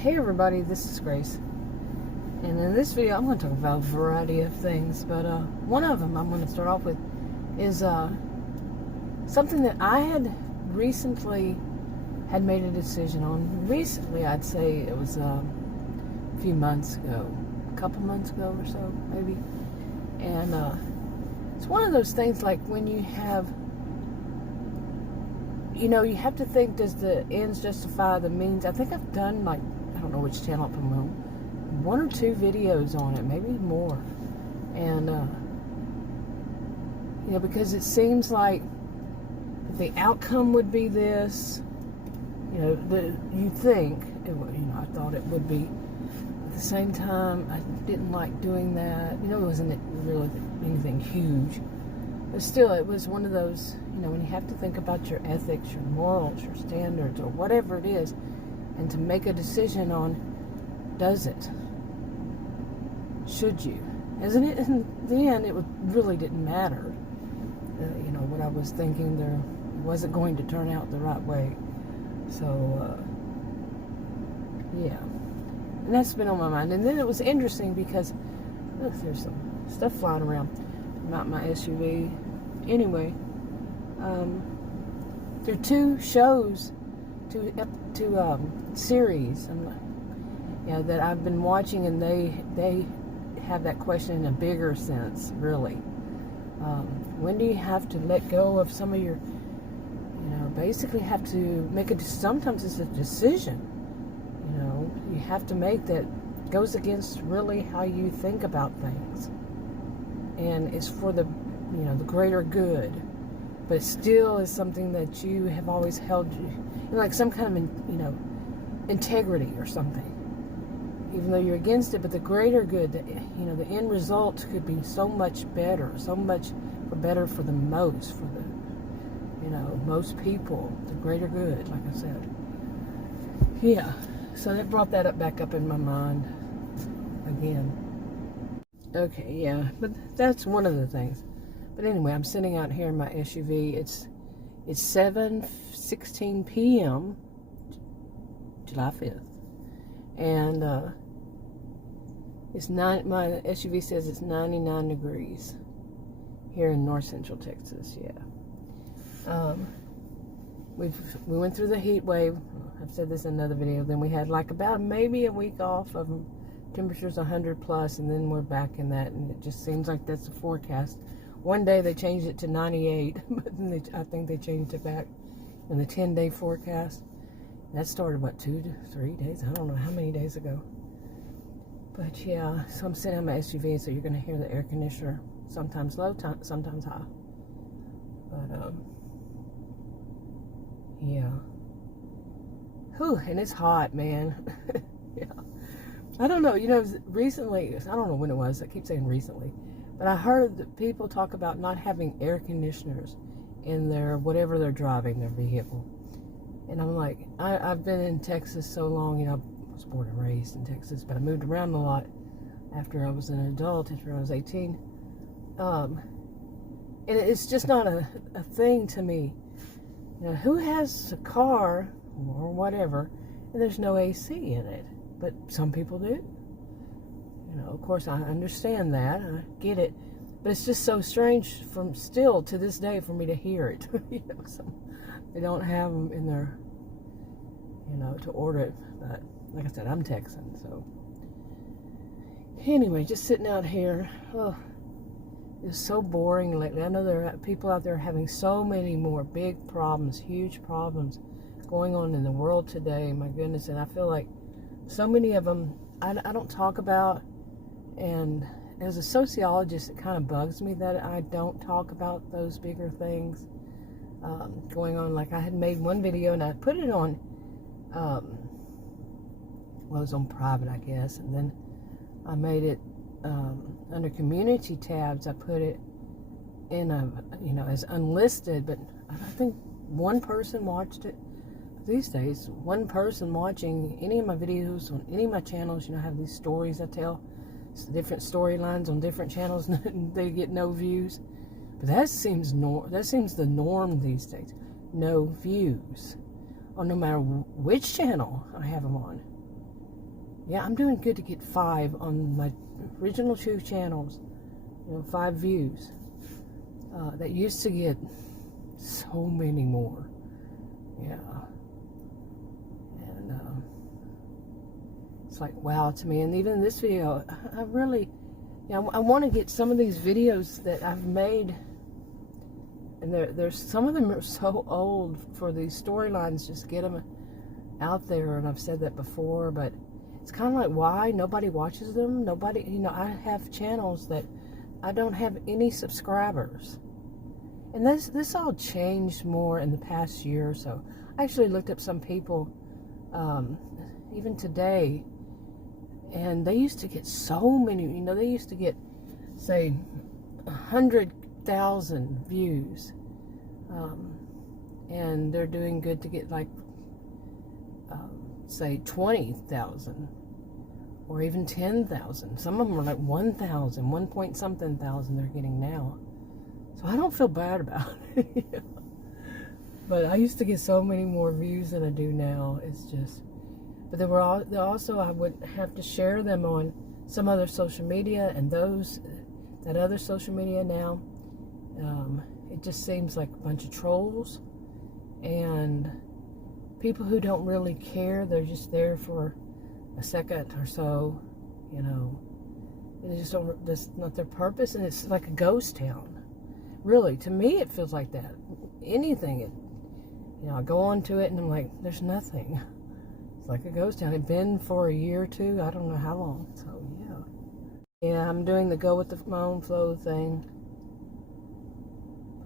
Hey everybody, this is Grace, and in this video I'm going to talk about a variety of things, but one of them I'm going to start off with is something that I had recently made a decision on. Recently, I'd say it was a few months ago, a couple months ago or so maybe, and it's one of those things like when you have, you have to think, does the ends justify the means? I think I've done, like, I don't know which channel I'm on, one or two videos on it, maybe more. And, because it seems like the outcome would be this, you think, I thought it would be. At the same time, I didn't like doing that. It wasn't really anything huge. But still, it was one of those, when you have to think about your ethics, your morals, your standards, or whatever it is, and to make a decision on, does it? Should you? Isn't it? In the end, it really didn't matter. What I was thinking there wasn't going to turn out the right way. So, yeah. And that's been on my mind. And then it was interesting because, look, there's some stuff flying around. Not my SUV. Anyway, there are two shows, two series, that I've been watching, and they have that question in a bigger sense, really. When do you have to let go of some of your, basically have to make sometimes it's a decision, you have to make that goes against really how you think about things. And it's for the, the greater good, but it still is something that you have always held, like some kind of, integrity or something. Even though you're against it, but the greater good, the end result could be so much better, so much better for the most, for the, most people, the greater good, like I said. Yeah, so that brought that back up in my mind again. Okay, yeah, but that's one of the things. But anyway, I'm sitting out here in my SUV. It's 7:16 p.m. July 5th, and my SUV says it's 99 degrees here in North Central Texas. Yeah, we went through the heat wave. I've said this in another video. Then we had like about maybe a week off of temperatures 100 plus, and then we're back in that, and it just seems like that's the forecast. One day they changed it to 98, but then I think they changed it back in the 10-day forecast. That started, 2 to 3 days? I don't know how many days ago. But yeah, so I'm sitting in my SUV, so you're going to hear the air conditioner, sometimes low, sometimes high. But, yeah. Whew, and it's hot, man. Yeah. I don't know, recently, I don't know when it was, I keep saying recently, but I heard that people talk about not having air conditioners in their, whatever they're driving, their vehicle. And I'm like, I've been in Texas so long, I was born and raised in Texas, but I moved around a lot after I was an adult, after I was 18. And it's just not a thing to me. Who has a car or whatever, and there's no AC in it? But some people do. Of course, I understand that. I get it. But it's just so strange still to this day for me to hear it. So they don't have them in their, to order it. But like I said, I'm Texan, so. Anyway, just sitting out here. Oh, it's so boring lately. I know there are people out there having so many more big problems, huge problems going on in the world today. My goodness, and I feel like so many of them I don't talk about, and as a sociologist, it kind of bugs me that I don't talk about those bigger things going on. Like, I had made one video and I put it on, it was on private, I guess, and then I made it under community tabs. I put it in as unlisted, but I think one person watched it. These days, one person watching any of my videos on any of my channels, I have these stories I tell, different storylines on different channels, and they get no views. But that seems the norm these days. No views. on no matter which channel I have them on. Yeah, I'm doing good to get 5 on my original 2 channels. 5 views. That used to get so many more. Yeah. And it's like, wow to me. And even this video, I really, I want to get some of these videos that I've made. And there's some of them are so old for these storylines, just get them out there. And I've said that before, but it's kind of like, why nobody watches them? Nobody, I have channels that I don't have any subscribers. And this all changed more in the past year or so. I actually looked up some people, even today, and they used to get so many, they used to get, say, 100,000 views. And they're doing good to get like, say, 20,000 or even 10,000. Some of them are like 1,000, 1 point something thousand they're getting now. So I don't feel bad about it. But I used to get so many more views than I do now. It's just, but there were also, I would have to share them on some other social media, and that other social media now, it just seems like a bunch of trolls and people who don't really care. They're just there for a second or so, They just don't, that's not their purpose, and it's like a ghost town. Really, to me, it feels like that. Anything, I go onto it and I'm like, there's nothing. It's like a ghost town. It's been for a year or two. I don't know how long. So, yeah. Yeah, I'm doing the go with my own flow thing.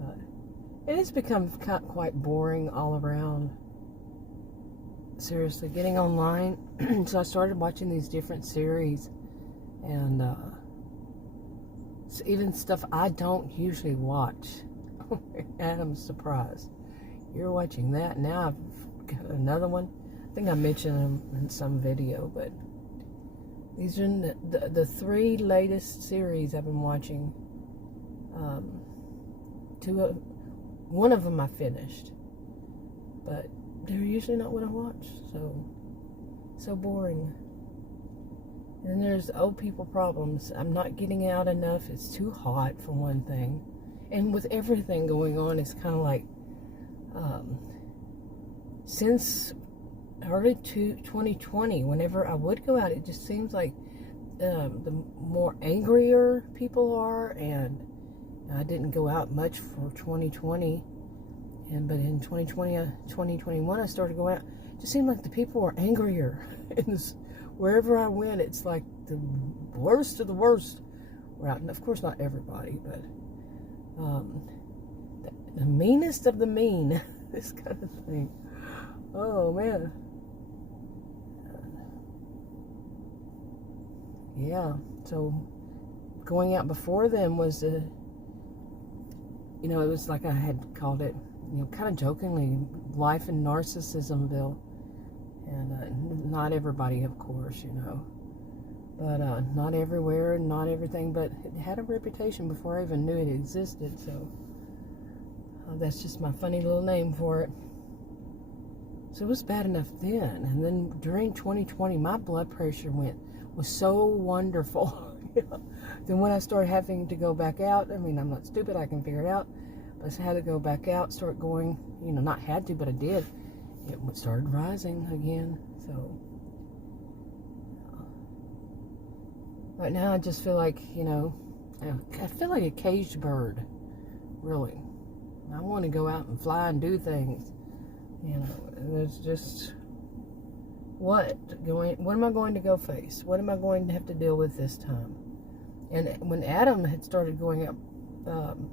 But it has become quite boring all around. Seriously, getting online. So I started watching these different series. And, even stuff I don't usually watch. Adam's surprised. You're watching that. Now I've got another one. I think I mentioned them in some video, but these are the 3 latest series I've been watching. One of them I finished, but they're usually not what I watch. So boring. And then there's old people problems. I'm not getting out enough. It's too hot, for one thing. And with everything going on, it's kind of like, since early 2020, whenever I would go out, it just seems like the more angrier people are. And I didn't go out much for 2020. But in 2021, I started going out. It just seemed like the people were angrier. Wherever I went, it's like the worst of the worst were out. And of course, not everybody, but the meanest of the mean, this kind of thing. Oh, man. Yeah, so going out before then was, it was like I had called it, kind of jokingly, Life in Narcissismville. And not everybody, of course, but not everywhere and not everything, but it had a reputation before I even knew it existed. So that's just my funny little name for it. So it was bad enough then. And then during 2020, my blood pressure was so wonderful. Then when I started having to go back out, I'm not stupid, I can figure it out, but I had to go back out, start going, not had to, but I did. It started rising again. So right now I just feel like, I feel like a caged bird, really. I want to go out and fly and do things, and it's just, what am I going to go face? What am I going to have to deal with this time? And when Adam had started going up,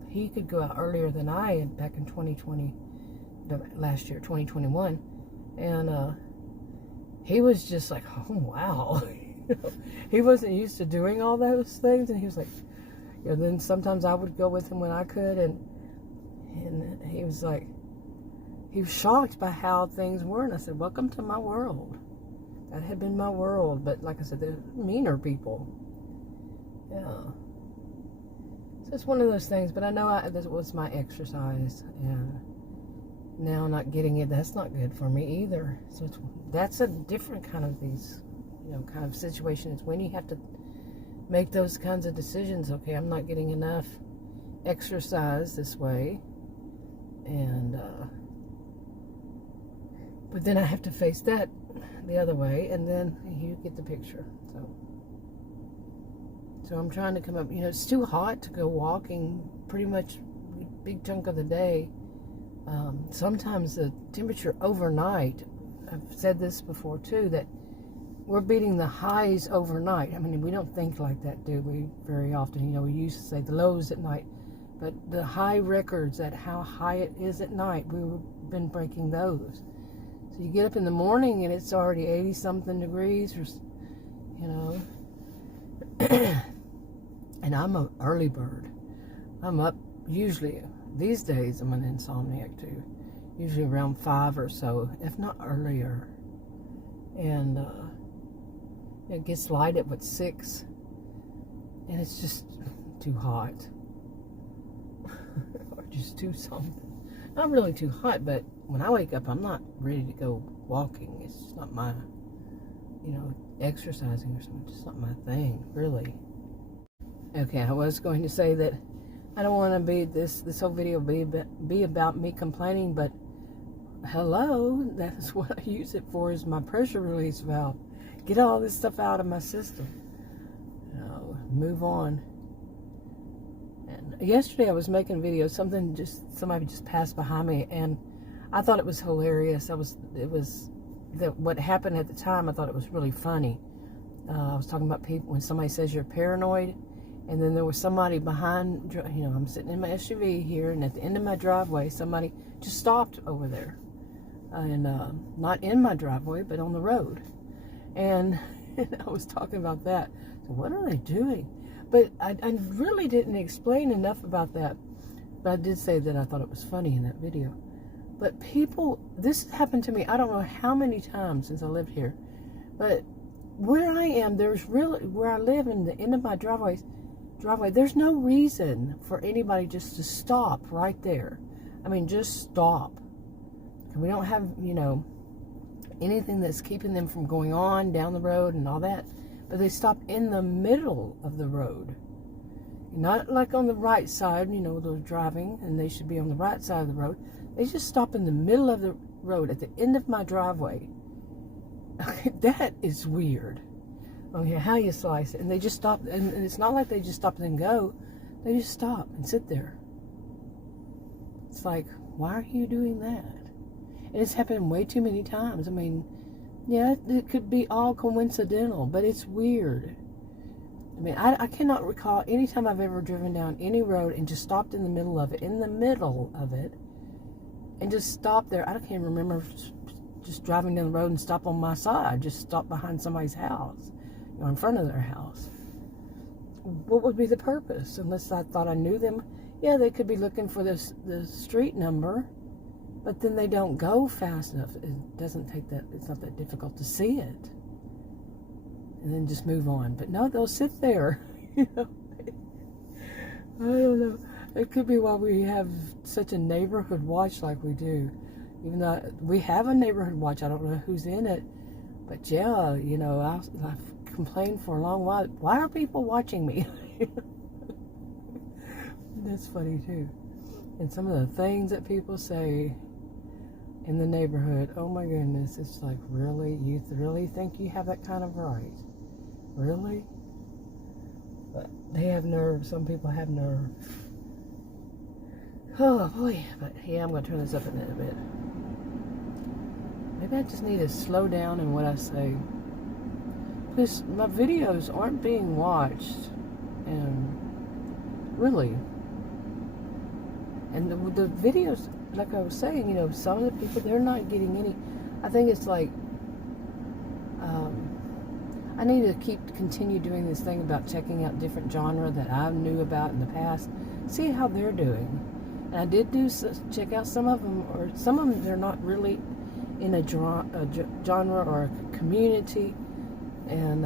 he could go out earlier than I had back in 2020. Last year, 2021, and he was just like, oh wow. He wasn't used to doing all those things, and he was like, then sometimes I would go with him when I could, and he was like, he was shocked by how things were, and I said, welcome to my world. That had been my world, but like I said, they're meaner people. Yeah. So it's one of those things, but I know that was my exercise, and now not getting it, that's not good for me either. So that's a different kind of these, kind of situation. It's when you have to make those kinds of decisions. Okay, I'm not getting enough exercise this way, and but then I have to face that the other way, and then you get the picture. So I'm trying to come up. It's too hot to go walking pretty much a big chunk of the day. Sometimes the temperature overnight, I've said this before too, that we're beating the highs overnight. I mean, we don't think like that, do we, very often? We used to say the lows at night, but the high records at how high it is at night, we've been breaking those. So you get up in the morning and it's already 80-something degrees, or, and I'm an early bird. I'm up usually, these days I'm an insomniac too, usually around 5 or so, if not earlier. And it gets light at 6, and it's just too hot. Or just too something. Not really too hot, but when I wake up, I'm not ready to go walking. It's just not my, exercising or something. It's just not my thing, really. Okay, I was going to say that I don't want to be this whole video be about me complaining, but hello, that's what I use it for, is my pressure release valve. Get all this stuff out of my system. Move on. And yesterday I was making a video, somebody just passed behind me, and I thought it was hilarious. What happened at the time, I thought it was really funny. I was talking about people, when somebody says you're paranoid, and then there was somebody behind, I'm sitting in my SUV here, and at the end of my driveway, somebody just stopped over there. And not in my driveway, but on the road. And I was talking about that. So what are they doing? But I really didn't explain enough about that. But I did say that I thought it was funny in that video. But people, this happened to me, I don't know how many times since I lived here. But where I am, where I live in the end of my driveway, there's no reason for anybody just to stop right there. I mean, just stop. We don't have, anything that's keeping them from going on down the road and all that. But they stop in the middle of the road. Not like on the right side, they're driving and they should be on the right side of the road. They just stop in the middle of the road at the end of my driveway. That is weird. Okay, how you slice it. And they just stop, and it's not like they just stop and then go. They just stop and sit there. It's like, why are you doing that? And it's happened way too many times. I mean, yeah, it could be all coincidental, but it's weird. I mean, I cannot recall any time I've ever driven down any road and just stopped in the middle of it, and just stopped there. I can't remember just driving down the road and stop on my side, just stop behind somebody's house, in front of their house. What would be the purpose? Unless I thought I knew them. Yeah, they could be looking for the street number, but then they don't go fast enough. It doesn't take that, it's not that difficult to see it. And then just move on. But no, they'll sit there. I don't know. It could be why we have such a neighborhood watch like we do. Even though we have a neighborhood watch, I don't know who's in it. But yeah, I've complained for a long while. Why are people watching me? That's funny too. And some of the things that people say in the neighborhood, oh my goodness, it's like, really? You really think you have that kind of right? Really? But they have nerve. Some people have nerve. Oh boy. But yeah, I'm going to turn this up a little bit. Maybe I just need to slow down in what I say. Because my videos aren't being watched. And really. And the videos, like I was saying, some of the people, they're not getting any. I think it's like, I need to continue doing this thing about checking out different genre that I knew about in the past, see how they're doing. And I did check out some of them, or some of them, they're not really in a genre or a community, and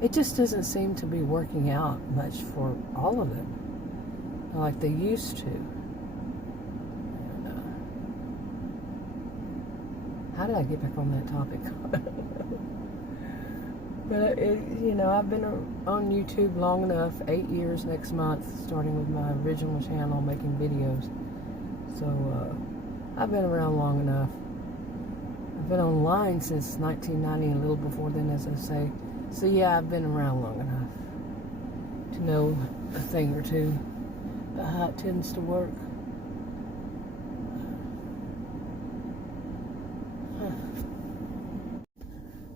it just doesn't seem to be working out much for all of them like they used to. And, how did I get back on that topic? But you know, I've been on YouTube long enough, 8 years next month, starting with my original channel making videos. So I've been around long enough. I've been online since 1990, a little before then, as I say. So yeah, I've been around long enough to know a thing or two about how it tends to work.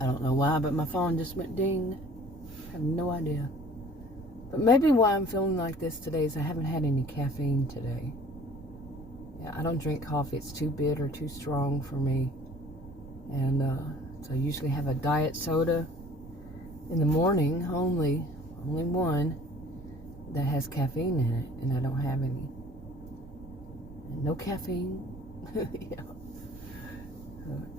I don't know why, but my phone just went ding. I have no idea. But maybe why I'm feeling like this today is I haven't had any caffeine today. Yeah, I don't drink coffee. It's too bitter, too strong for me. And so I usually have a diet soda in the morning, only one that has caffeine in it, and I don't have any. And no caffeine. Yeah.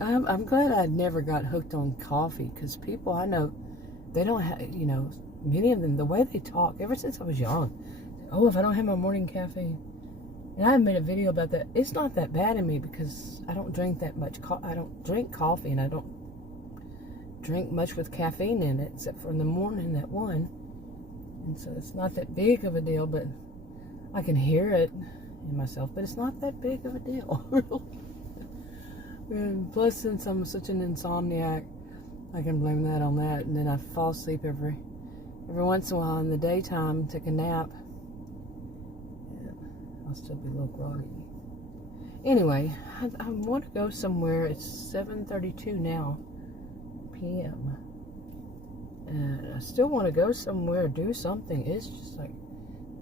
I'm glad I never got hooked on coffee, because people I know, they don't have, you know, many of them, the way they talk, ever since I was young, oh, if I don't have my morning caffeine. And I made a video about that. It's not that bad in me because I don't drink that much. I don't drink coffee, and I don't drink much with caffeine in it, except for in the morning, that one. And so it's not that big of a deal, but I can hear it in myself, but it's not that big of a deal, really. And plus, since I'm such an insomniac, I can blame that on that. And then I fall asleep every once in a while in the daytime, take a nap. Yeah, I'll still be a little groggy. Anyway, I want to go somewhere. It's 7:32 now, p.m. And I still want to go somewhere, do something. It's just like,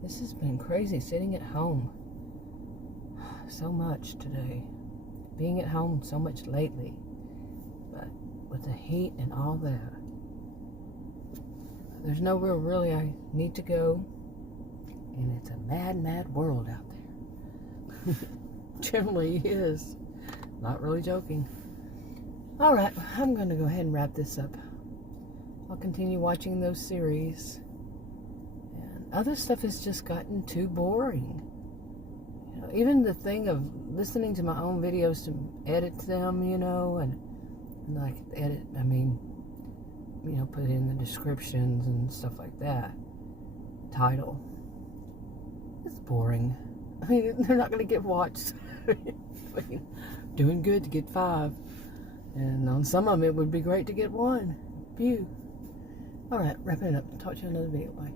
this has been crazy sitting at home so much today. Being at home so much lately, but with the heat and all that, there's nowhere really I need to go, and it's a mad, mad world out there. Generally is. Not really joking. All right, I'm going to go ahead and wrap this up. I'll continue watching those series, and other stuff has just gotten too boring. Even the thing of listening to my own videos to edit them, you know, and like edit, I mean, you know, put in the descriptions and stuff like that. Title. It's boring. I mean, they're not going to get watched. I mean, doing good to get 5. And on some of them, it would be great to get 1 view. All right, wrapping it up. Talk to you in another video. Bye.